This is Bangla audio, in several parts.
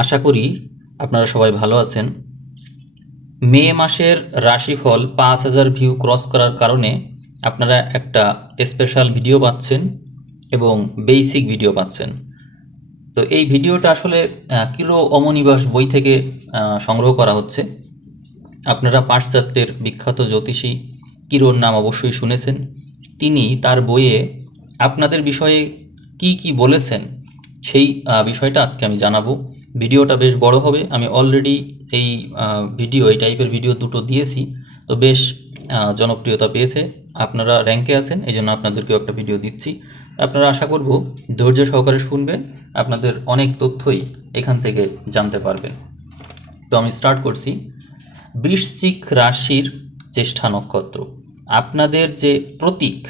আশা করি আপনারা সবাই ভালো আছেন। মে মাসের রাশিফল ৫,০০০ ভিউ ক্রস করার কারণে আপনারা একটা স্পেশাল ভিডিও পাচ্ছেন এবং বেসিক ভিডিও পাচ্ছেন। তো এই ভিডিওটা আসলে কিরো অমনিবাস বই থেকে সংগ্রহ করা হচ্ছে। আপনারা পাশ্চাত্যের বিখ্যাত জ্যোতিষী কিরোর নাম অবশ্যই শুনেছেন। তিনি তার বইয়ে আপনাদের বিষয়ে কি কি বলেছেন সেই বিষয়টা আজকে আমি জানাবো। ভিডিওটা বেশ বড় হবে। আমি অলরেডি এই এই টাইপের ভিডিও দুটো দিয়েছি, তো বেশ জনপ্রিয়তা পেয়েছে। আপনারা র্যাঙ্কে আছেন, এই জন্য আপনাদেরকেও একটা ভিডিও দিচ্ছি। আপনারা আশা করব ধৈর্য সহকারে শুনবেন, আপনাদের অনেক তথ্যই এখান থেকে জানতে পারবেন। তো আমি স্টার্ট করছি। বৃশ্চিক রাশির জ্যেষ্ঠা নক্ষত্র, আপনাদের যে প্রতীক,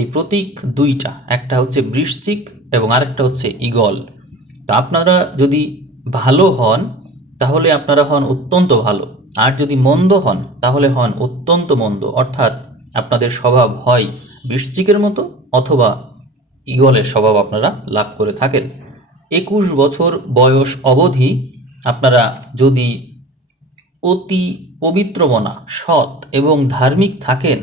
এই প্রতীক দুইটা, একটা হচ্ছে বৃশ্চিক এবং আরেকটা হচ্ছে ঈগল। তো আপনারা যদি ভালো হন তাহলে আপনারা হন অত্যন্ত ভালো, আর যদি মন্দ হন তাহলে হন অত্যন্ত মন্দ। অর্থাৎ আপনাদের স্বভাব হয় বৃশ্চিকের মতো অথবা ঈগলের স্বভাব আপনারা লাভ করে থাকেন। ২১ বছর বয়স অবধি আপনারা যদি অতি পবিত্রমনা, সৎ এবং ধার্মিক থাকেন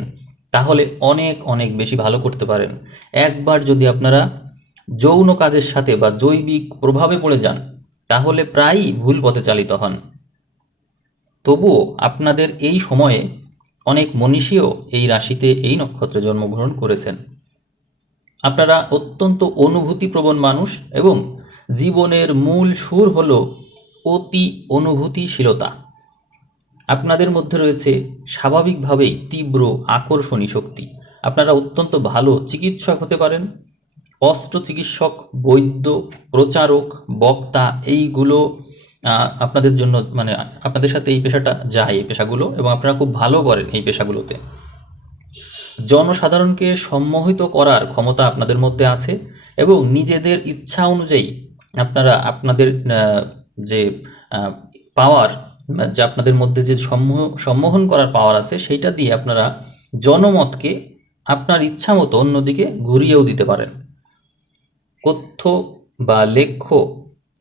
তাহলে অনেক অনেক বেশি ভালো করতে পারেন। একবার যদি আপনারা যৌন কাজের সাথে বা জৈবিক প্রভাবে পড়ে যান তাহলে প্রায়ই ভুল পথে চালিত হন। তবুও আপনাদের এই সময়ে অনেক মনীষীও এই রাশিতে, এই নক্ষত্রে জন্মগ্রহণ করেছেন। আপনারা অত্যন্ত অনুভূতিপ্রবণ মানুষ এবং জীবনের মূল সুর হল অতি অনুভূতিশীলতা। আপনাদের মধ্যে রয়েছে স্বাভাবিকভাবেই তীব্র আকর্ষণী শক্তি। আপনারা অত্যন্ত ভালো চিকিৎসক হতে পারেন। অস্ত্র চিকিৎসক, বৈদ্য, প্রচারক, বক্তা, এইগুলো আপনাদের জন্য মানে আপনাদের সাথে এই পেশাটা যায়, এই পেশাগুলো, এবং আপনারা খুব ভালো করেন এই পেশাগুলোতে। জনসাধারণকে সম্মোহিত করার ক্ষমতা আপনাদের মধ্যে আছে এবং নিজেদের ইচ্ছা অনুযায়ী আপনারা আপনাদের যে পাওয়ার, যে আপনাদের মধ্যে যে সম্মোহন করার পাওয়ার আছে, সেইটা দিয়ে আপনারা জনমতকে আপনার ইচ্ছা মতো অন্যদিকে ঘুরিয়েও দিতে পারেন। কথ্য বা লেখ্য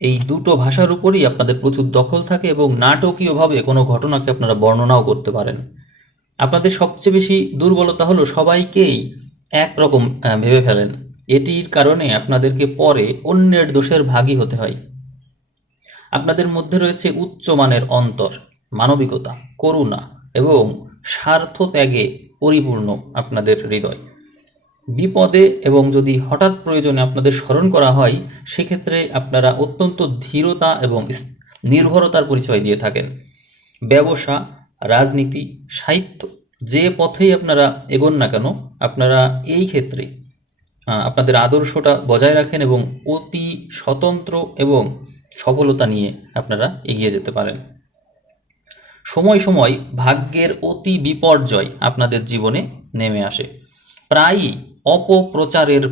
এই দুটো ভাষার উপরই আপনাদের প্রচুর দখল থাকে এবং নাটকীয়ভাবে কোনো ঘটনাকে আপনারা বর্ণনাও করতে পারেন। আপনাদের সবচেয়ে বেশি দুর্বলতা হলো সবাইকেই একরকম ভেবে ফেলেন। এটির কারণে আপনাদেরকে পরে অন্যের দোষের ভাগী হতে হয়। আপনাদের মধ্যে রয়েছে উচ্চমানের অন্তর, মানবিকতা, করুণা এবং স্বার্থ ত্যাগে পরিপূর্ণ আপনাদের হৃদয়। বিপদে এবং যদি হঠাৎ প্রয়োজনে আপনাদের স্মরণ করা হয়, সেক্ষেত্রে আপনারা অত্যন্ত ধীরতা এবং নির্ভরতার পরিচয় দিয়ে থাকেন। ব্যবসা, রাজনীতি, সাহিত্য, যে পথেই আপনারা এগোন না কেন, আপনারা এই ক্ষেত্রে আপনাদের আদর্শটা বজায় রাখেন এবং অতি স্বতন্ত্র এবং সফলতা নিয়ে আপনারা এগিয়ে যেতে পারেন। সময় সময় ভাগ্যের অতি বিপর্যয় আপনাদের জীবনে নেমে আসে। প্রায়ই অপপ্রচারের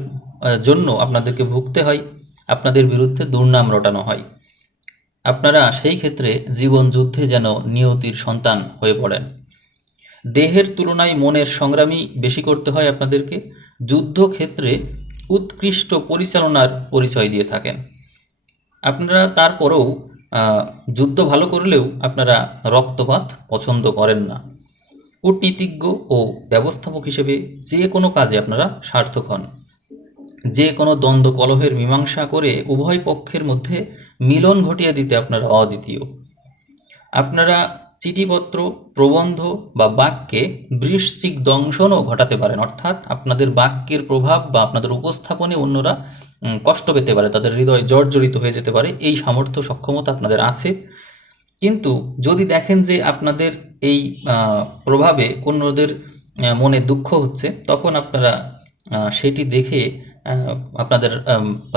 জন্য আপনাদেরকে ভুগতে হয়, আপনাদের বিরুদ্ধে দুর্নাম রটানো হয়। আপনারা সেই ক্ষেত্রে জীবন যুদ্ধে যেন নিয়তির সন্তান হয়ে পড়েন। দেহের তুলনায় মনের সংগ্রামী বেশি করতে হয় আপনাদেরকে। যুদ্ধক্ষেত্রে উৎকৃষ্ট পরিচালনার পরিচয় দিয়ে থাকেন। আপনারা তারপরেও যুদ্ধ ভালো করলেও আপনারা রক্তপাত পছন্দ করেন না। কূটনীতিজ্ঞ ও ব্যবস্থাপক হিসেবে যে কোনো কাজে আপনারা সার্থক হন। যে কোনো দ্বন্দ্ব কলহের মীমাংসা করে উভয় পক্ষের মধ্যে মিলন ঘটিয়ে দিতে আপনারা অদ্বিতীয়। আপনারা চিঠিপত্র, প্রবন্ধ বা বাক্যে বৃশ্চিক দংশনও ঘটাতে পারেন। অর্থাৎ আপনাদের বাক্যের প্রভাব বা আপনাদের উপস্থাপনে অন্যরা কষ্ট পেতে পারে, তাদের হৃদয় জর্জরিত হয়ে যেতে পারে। এই সামর্থ্য, সক্ষমতা আপনাদের আছে। কিন্তু যদি দেখেন যে আপনাদের এই প্রভাবে অন্যদের মনে দুঃখ হচ্ছে, তখন আপনারা সেটি দেখে আপনাদের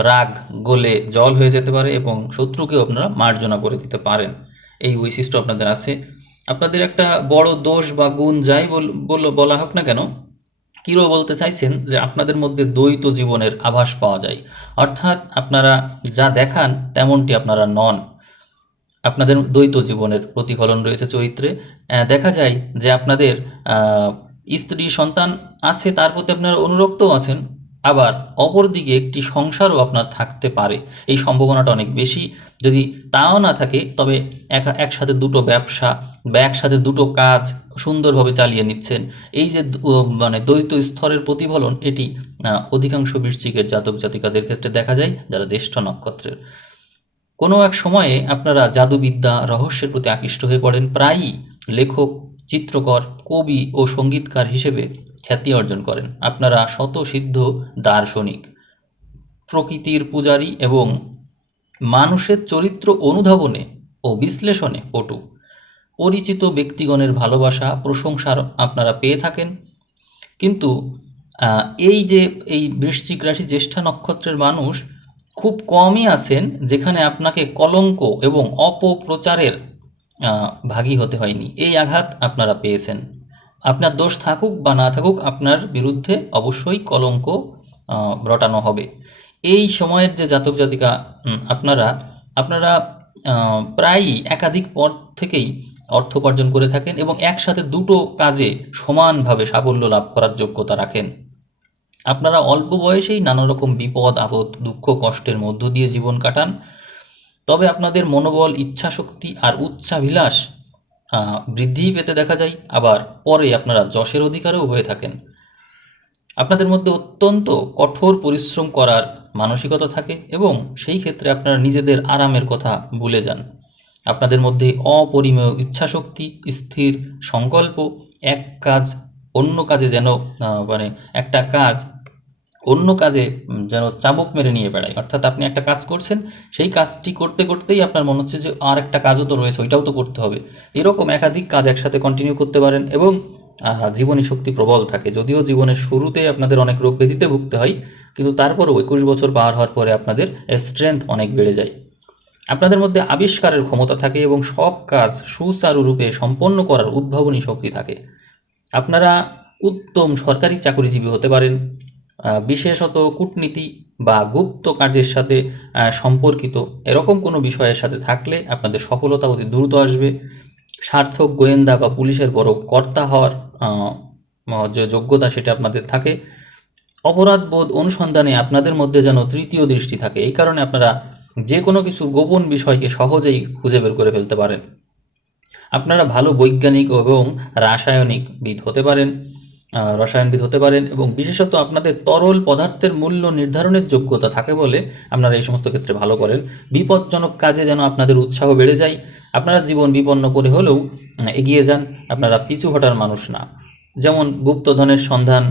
রাগ গলে জল হয়ে যেতে পারে এবং শত্রুকেও আপনারা মার্জনা করে দিতে পারেন। এই বৈশিষ্ট্য আপনাদের আছে। আপনাদের একটা বড় দোষ বা গুণ যাই বলা হোক না কেন, কিরো বলতে চাইছেন যে আপনাদের মধ্যে দ্বৈত জীবনের আভাস পাওয়া যায়। অর্থাৎ আপনারা যা দেখান তেমনটি আপনারা নন। আপনাদের দ্বৈত জীবনের প্রতিফলন রয়েছে চরিত্রে। দেখা যায় যে আপনাদের স্ত্রী সন্তান আছে, তার প্রতি আপনারা অনুরক্তও আছেন, আবার অপরদিকে একটি সংসারও আপনার থাকতে পারে, এই সম্ভাবনাটা অনেক বেশি। যদি তাও না থাকে তবে একসাথে দুটো ব্যবসা বা একসাথে দুটো কাজ সুন্দরভাবে চালিয়ে নিচ্ছেন। এই যে মানে দ্বৈত স্তরের প্রতিফলন, এটি অধিকাংশ বৃশ্চিকের জাতক জাতিকাদের ক্ষেত্রে দেখা যায় যারা জ্যেষ্ঠ নক্ষত্রের। কোনো এক সময়ে আপনারা জাদুবিদ্যা, রহস্যের প্রতি আকৃষ্ট হয়ে পড়েন। প্রায়ই লেখক, চিত্রকর, কবি ও সঙ্গীতকার হিসেবে খ্যাতি অর্জন করেন। আপনারা স্বতঃসিদ্ধ দার্শনিক, প্রকৃতির পূজারী এবং মানুষের চরিত্র অনুধাবনে ও বিশ্লেষণে পটু। পরিচিত ব্যক্তিগণের ভালোবাসা, প্রশংসার আপনারা পেয়ে থাকেন। কিন্তু এই যে এই বৃশ্চিক রাশি জ্যেষ্ঠা নক্ষত্রের মানুষ খুব কমই আছেন যেখানে আপনাকে কলঙ্ক এবং অপপ্রচারের ভাগী হতে হয়নি। এই আঘাত আপনারা পেয়েছেন। আপনার দোষ থাকুক বা না থাকুক, আপনার বিরুদ্ধে অবশ্যই কলঙ্ক রটানো হবে। এই সময়ের যে জাতক জাতিকা আপনারা আপনারা প্রায়ই একাধিক পদ থেকেই অর্থ উপার্জন করে থাকেন এবং একসাথে দুটো কাজে সমানভাবে সাফল্য লাভ করার যোগ্যতা রাখেন। আপনারা অল্প বয়সেই নানা রকম বিপদ আপদ, দুঃখ কষ্টের মধ্য দিয়ে জীবন কাটান। তবে আপনাদের মনোবল, ইচ্ছাশক্তি আর উচ্চাভিলাষ বৃদ্ধি পেতে দেখা যায়। আবার পরে আপনারা যশের অধিকারীও হয়ে থাকেন। আপনাদের মধ্যে অত্যন্ত কঠোর পরিশ্রম করার মানসিকতা থাকে এবং সেই ক্ষেত্রে আপনারা নিজেদের আরামের কথা ভুলে যান। আপনাদের মধ্যে অপরিমেয় ইচ্ছাশক্তি, স্থির সংকল্প, এক কাজ অন্য কাজে যেন মানে একটা কাজ অন্য কাজে যেন চাবুক মেরে নিয়ে বেড়ায়। অর্থাৎ আপনি একটা কাজ করছেন, সেই কাজটি করতে করতেই আপনার মনে হচ্ছে যে আর একটা কাজও তো রয়েছে, ওইটাও তো করতে হবে। এরকম একাধিক কাজ একসাথে কন্টিনিউ করতে পারেন এবং জীবনী শক্তি প্রবল থাকে। যদিও জীবনের শুরুতে আপনাদের অনেক রোগ ব্যাধিতে ভুগতে হয়, কিন্তু তারপরেও 21 বছর পার হওয়ার পরে আপনাদের স্ট্রেংথ অনেক বেড়ে যায়। আপনাদের মধ্যে আবিষ্কারের ক্ষমতা থাকে এবং সব কাজ সুচারুরূপে সম্পন্ন করার উদ্ভাবনী শক্তি থাকে। আপনারা উত্তম সরকারি চাকরিজীবী হতে পারেন। বিশেষত কূটনীতি বা গুপ্ত কাজের সাথে সম্পর্কিত এরকম কোনো বিষয়ের সাথে থাকলে আপনাদের সফলতা অতি দ্রুত আসবে। সার্থক গোয়েন্দা বা পুলিশের বড় কর্তা হওয়ার যে যোগ্যতা সেটা আপনাদের থাকে। অপরাধবোধ অনুসন্ধানে আপনাদের মধ্যে যেন তৃতীয় দৃষ্টি থাকে। এই কারণে আপনারা যে কোনো কিছু গোপন বিষয়কে সহজেই খুঁজে বের করে ফেলতে পারেন। আপনারা ভালো বৈজ্ঞানিক এবং রাসায়নিকবিদ হতে পারেন রসায়নবিদ হতে পারেন এবং বিশেষত আপনাদের তরল পদার্থের মূল্য নির্ধারণের যোগ্যতা থাকে বলে আপনারা এই সমস্ত ক্ষেত্রে ভালো করেন। বিপজ্জনক কাজে যেন আপনাদের উৎসাহ বেড়ে যায়। আপনারা জীবন বিপন্ন করে হলেও এগিয়ে যান। আপনারা পিছু হটার মানুষ না। যেমন গুপ্তধনের সন্ধান,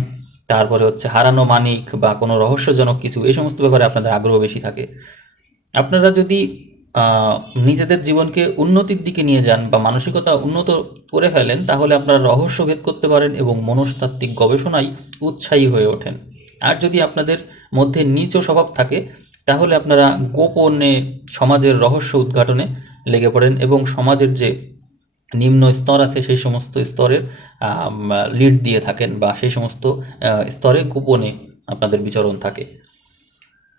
তারপরে হচ্ছে হারানো মানিক বা কোনো রহস্যজনক কিছু, এই সমস্ত ব্যাপারে আপনাদের আগ্রহ বেশি থাকে। আপনারা যদি নিজেদের জীবনকে উন্নতির দিকে নিয়ে যান বা মানসিকতা উন্নত করে ফেলেন, তাহলে আপনারা রহস্য ভেদ করতে পারেন এবং মনস্তাত্ত্বিক গবেষণায় উৎসাহী হয়ে ওঠেন। আর যদি আপনাদের মধ্যে নীচ স্বভাব থাকে, তাহলে আপনারা গোপনে সমাজের রহস্য উদ্ঘাটনে লেগে পড়েন এবং সমাজের যে নিম্ন স্তর আছে সেই সমস্ত স্তরের লিড দিয়ে থাকেন বা সেই সমস্ত স্তরে গোপনে আপনাদের বিচরণ থাকে।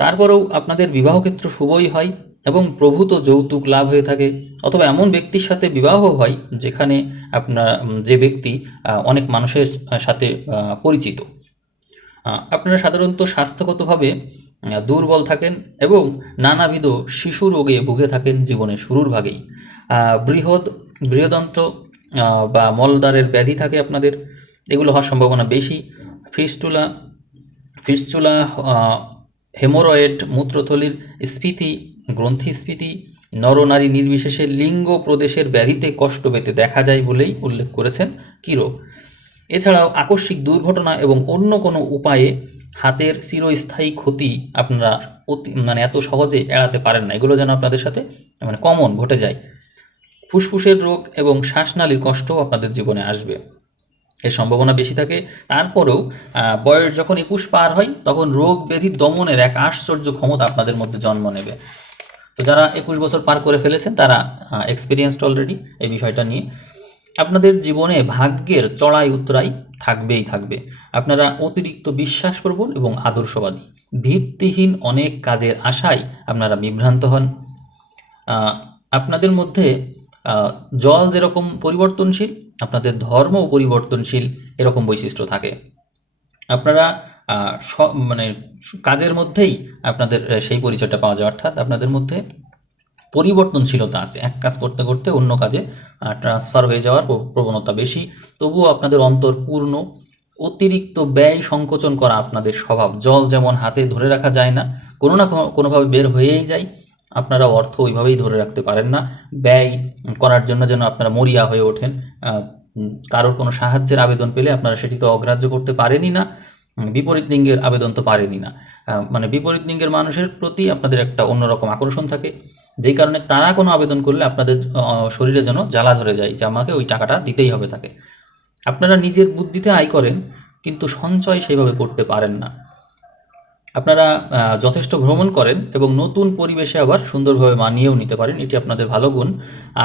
তারপরেও আপনাদের বিবাহক্ষেত্র শুভই হয় এবং প্রভূত যৌতুক লাভ হয়ে থাকে, অথবা এমন ব্যক্তির সাথে বিবাহ হয় যেখানে যে ব্যক্তি অনেক মানুষের সাথে পরিচিত। আপনারা সাধারণত স্বাস্থ্যগতভাবে দুর্বল থাকেন এবং নানাবিধ শিশু রোগে ভুগে থাকেন জীবনের শুরুর ভাগেই। বৃহদন্ত্র বা মলদ্বারের ব্যাধি থাকে আপনাদের, এগুলো হওয়ার সম্ভাবনা বেশি। ফিস্টুলা ফিস্টুলা হেমোরয়েড, মূত্রথলির স্ফীতি, গ্রন্থিস্ফীতি, নরনারী নির্বিশেষে লিঙ্গ প্রদেশের ব্যাধিতে কষ্ট পেতে দেখা যায় বলেই উল্লেখ করেছেন কিরো। এছাড়াও আকস্মিক দুর্ঘটনা এবং অন্য কোনো উপায়ে হাতের চিরস্থায়ী ক্ষতি আপনারা এত সহজে এড়াতে পারেন না। এগুলো যেন আপনাদের সাথে কমন ঘটে যায়। ফুসফুসের রোগ এবং শ্বাসনালীর কষ্টও আপনাদের জীবনে আসবে, এর সম্ভাবনা বেশি থাকে। তারপরেও বয়স যখন 21 পার হয়, তখন রোগ ব্যাধি দমনের এক আশ্চর্য ক্ষমতা আপনাদের মধ্যে জন্ম নেবে। তো যারা 21 বছর পার করে ফেলেছেন তারা এক্সপিরিয়েন্সড অলরেডি এই বিষয়টা নিয়ে। আপনাদের জীবনে ভাগ্যের চড়াই উতরাই থাকবেই থাকবে। আপনারা অতিরিক্ত বিশ্বাসপ্রবণ এবং আদর্শবাদী। ভিত্তিহীন অনেক কাজের আশায় আপনারা বিভ্রান্ত হন। আপনাদের মধ্যে জল যেরকম পরিবর্তনশীল, আপনাদের ধর্মও পরিবর্তনশীল, এরকম বৈশিষ্ট্য থাকে। আপনারা মানে কাজের মধ্যেই আপনাদের সেই পরিচয়টা পাওয়া যায়, অর্থাৎ আপনাদের মধ্যে পরিবর্তনশীলতা আছে, এক কাজ করতে করতে অন্য কাজে ট্রান্সফার হয়ে যাওয়ার প্রবণতা বেশি। তবুও আপনাদের অন্তর পূর্ণ। অতিরিক্ত ব্যয় সংকোচন করা আপনাদের স্বভাব। জল যেমন হাতে ধরে রাখা যায় না, কোনো না কোনোভাবে বের হয়েই যায়, আপনারা অর্থ ওইভাবেই ধরে রাখতে পারেন না। ব্যয় করার জন্য যেন আপনারা মরিয়া হয়ে ওঠেন। কারোর কোনো সাহায্যের আবেদন পেলে আপনারা সেটি তো অগ্রাহ্য করতে পারেনই না, বিপরীত লিঙ্গের আবেদন তো পারেনই না। মানে বিপরীত লিঙ্গের মানুষের প্রতি আপনাদের একটা অন্যরকম আকর্ষণ থাকে, যেই কারণে তারা কোনো আবেদন করলে আপনাদের শরীরে যেন জ্বালা ধরে যায় যে আমাকে ওই টাকাটা দিতেই হবে তাকে। আপনারা নিজের বুদ্ধিতে আয় করেন, কিন্তু সঞ্চয় সেইভাবে করতে পারেন না। আপনারা যথেষ্ট ভ্রমণ করেন এবং নতুন পরিবেশে আবার সুন্দরভাবে মানিয়েও নিতে পারেন, এটি আপনাদের ভালো গুণ।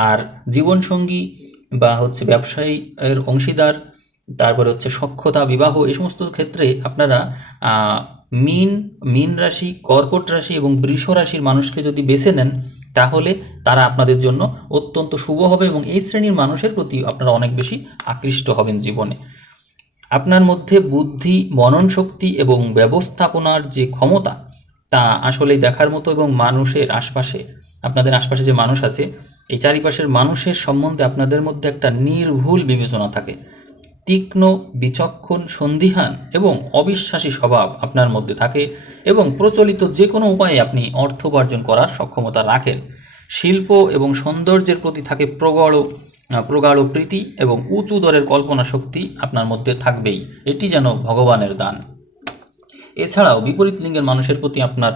আর জীবনসঙ্গী বা ব্যবসায়ীর অংশীদার, তারপরে সখ্যতা, বিবাহ, এই সমস্ত ক্ষেত্রে আপনারা মীন রাশি, কর্কট রাশি এবং বৃষ রাশির মানুষকে যদি বেছে নেন, তাহলে তারা আপনাদের জন্য অত্যন্ত শুভ হবে এবং এই শ্রেণীর মানুষের প্রতি আপনারা অনেক বেশি আকৃষ্ট হবেন জীবনে। আপনার মধ্যে বুদ্ধি, মনন শক্তি এবং ব্যবস্থাপনার যে ক্ষমতা, তা আসলেই দেখার মতো। এবং মানুষের আশপাশে, আপনাদের আশপাশে যে মানুষ আছে, এই চারিপাশের মানুষের সম্বন্ধে আপনাদের মধ্যে একটা নির্ভুল বিবেচনা থাকে। তীক্ষ্ণ, বিচক্ষণ, সন্দিহান এবং অবিশ্বাসী স্বভাব আপনার মধ্যে থাকে এবং প্রচলিত যে কোনো উপায়ে আপনি অর্থ উপার্জন করার সক্ষমতা রাখেন। শিল্প এবং সৌন্দর্যের প্রতি থাকে প্রগাঢ় প্রীতি এবং উঁচু দরের কল্পনা শক্তি আপনার মধ্যে থাকবেই, এটি যেন ভগবানের দান। এছাড়াও বিপরীত লিঙ্গের মানুষের প্রতি আপনার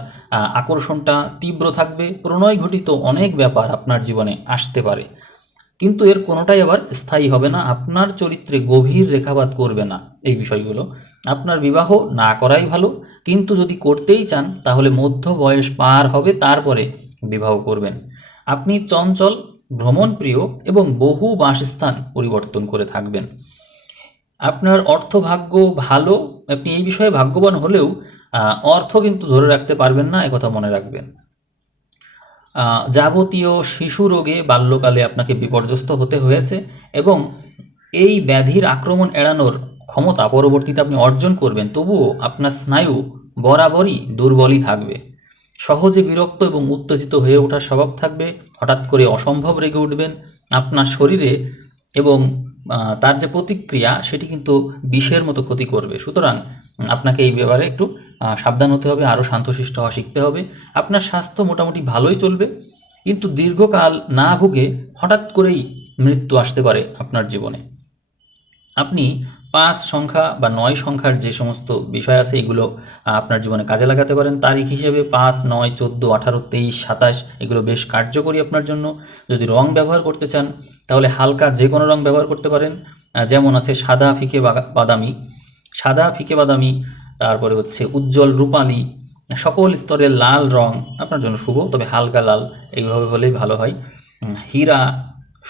আকর্ষণটা তীব্র থাকবে। প্রণয় ঘটিত অনেক ব্যাপার আপনার জীবনে আসতে পারে, কিন্তু এর কোনোটাই আবার স্থায়ী হবে না, আপনার চরিত্রে গভীর রেখাপাত করবে না এই বিষয়গুলো। আপনার বিবাহ না করাই ভালো, কিন্তু যদি করতেই চান তাহলে মধ্য বয়স পার হবে, তারপরে বিবাহ করবেন। আপনি চঞ্চল, ভ্রমণপ্রিয় এবং বহু বাসস্থান পরিবর্তন করে থাকবেন। আপনার অর্থভাগ্য ভালো, আপনি এই বিষয়ে ভাগ্যবান হলেও অর্থ কিন্তু ধরে রাখতে পারবেন না, একথা মনে রাখবেন। যাবতীয় শিশু রোগে বাল্যকালে আপনাকে বিপর্যস্ত হতে হয়েছে এবং এই ব্যাধির আক্রমণ এড়ানোর ক্ষমতা পরবর্তীতে আপনি অর্জন করবেন, তবুও আপনার স্নায়ু বরাবরই দুর্বলই থাকবে। সহজে বিরক্ত এবং উত্তেজিত হয়ে ওঠার স্বভাব থাকবে, হঠাৎ করে অসম্ভব রেগে উঠবেন আপনার শরীরে, এবং তার যে প্রতিক্রিয়া সেটি কিন্তু বিষের মতো ক্ষতি করবে। সুতরাং আপনাকে এই ব্যাপারে একটু সাবধান হতে হবে, আরও শান্তশিষ্ট হওয়া শিখতে হবে। আপনার স্বাস্থ্য মোটামুটি ভালোই চলবে, কিন্তু দীর্ঘকাল না ভুগে হঠাৎ করেই মৃত্যু আসতে পারে আপনার জীবনে। আপনি 5 সংখ্যা বা 9 সংখ্যার যে সমস্ত বিষয় আছে এগুলো আপনার জীবনে কাজে লাগাতে পারেন। তারিখ হিসেবে 5, 9, 14, 18, 23, 27 এগুলো বেশ কার্যকরী আপনার জন্য। যদি রং ব্যবহার করতে চান তাহলে হালকা যে কোনো রং ব্যবহার করতে পারেন, যেমন আছে সাদা, ফিকে বাদামি, তারপরে উজ্জ্বল রূপালি, সকল স্তরের লাল রং আপনার জন্য শুভ, তবে হালকা লাল এইভাবে হলেই ভালো হয়। হীরা,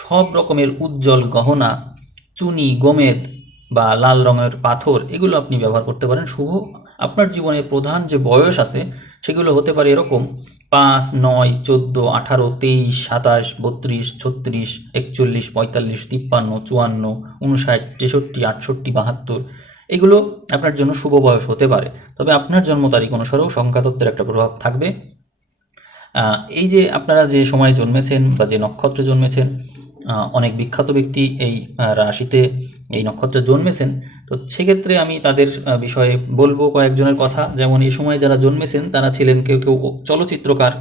সব রকমের উজ্জ্বল গহনা, চুনি, গোমেদ বা লাল রঙের পাথর এগুলো আপনি ব্যবহার করতে পারেন, শুভ। আপনার জীবনে প্রধান যে বয়স আছে সেগুলো হতে পারে এরকম: 5, 9, 14, 18, 23, 27, 32, 36, 41, 45, 53, 54, 59, 63, 68, 72 এগুলো আপনার জন্য শুভ বয়স হতে পারে। তবে আপনার জন্ম তারিখ অনুসারেও সংখ্যাতত্ত্বের একটা প্রভাব থাকবে। এই যে আপনারা যে সময়ে জন্মেছেন বা যে নক্ষত্রে জন্মেছেন, অনেক বিখ্যাত ব্যক্তি এই রাশিতে, এই নক্ষত্রে জন্মেছেন, তো সেক্ষেত্রে আমি তাদের বিষয়ে বলবো কয়েকজনের কথা। যেমন এই সময়ে যারা জন্মেছেন তারা ছিলেন কেউ কেউ চলচ্চিত্রকার,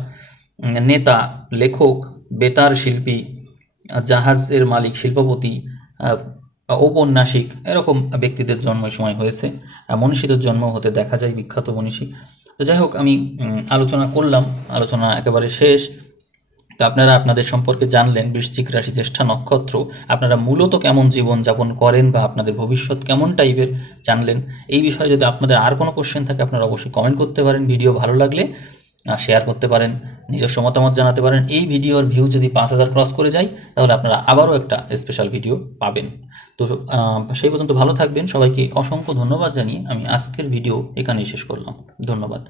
নেতা, লেখক, বেতার শিল্পী, জাহাজের মালিক, শিল্পপতি, ঔপন্যাসিক, এরকম ব্যক্তিদের জন্ম এই সময় হয়েছে। মনীষীদের জন্ম হতে দেখা যায়, বিখ্যাত মনীষী। তো যাই হোক, আমি আলোচনা করলাম, আলোচনা একেবারে শেষ। তো আপনারা আপনাদের সম্পর্কে জানলেন, বৃশ্চিক রাশি, জ্যেষ্ঠা নক্ষত্র, আপনারা মূলত কেমন জীবনযাপন করেন বা আপনাদের ভবিষ্যৎ কেমন টাইপের জানলেন। এই বিষয়ে যদি আপনাদের আর কোনো কোশ্চেন থাকে আপনারা অবশ্যই কমেন্ট করতে পারেন। ভিডিও ভালো লাগলে শেয়ার করতে পারেন, নিজস্ব মতামত জানাতে পারেন। এই ভিডিওর ভিউ যদি 5000 ক্রস করে যায় তাহলে আপনারা আবারও একটা স্পেশাল ভিডিও পাবেন। তো সেই পর্যন্ত ভালো থাকবেন। সবাইকে অসংখ্য ধন্যবাদ জানিয়ে আমি আজকের ভিডিও এখানেই শেষ করলাম। ধন্যবাদ।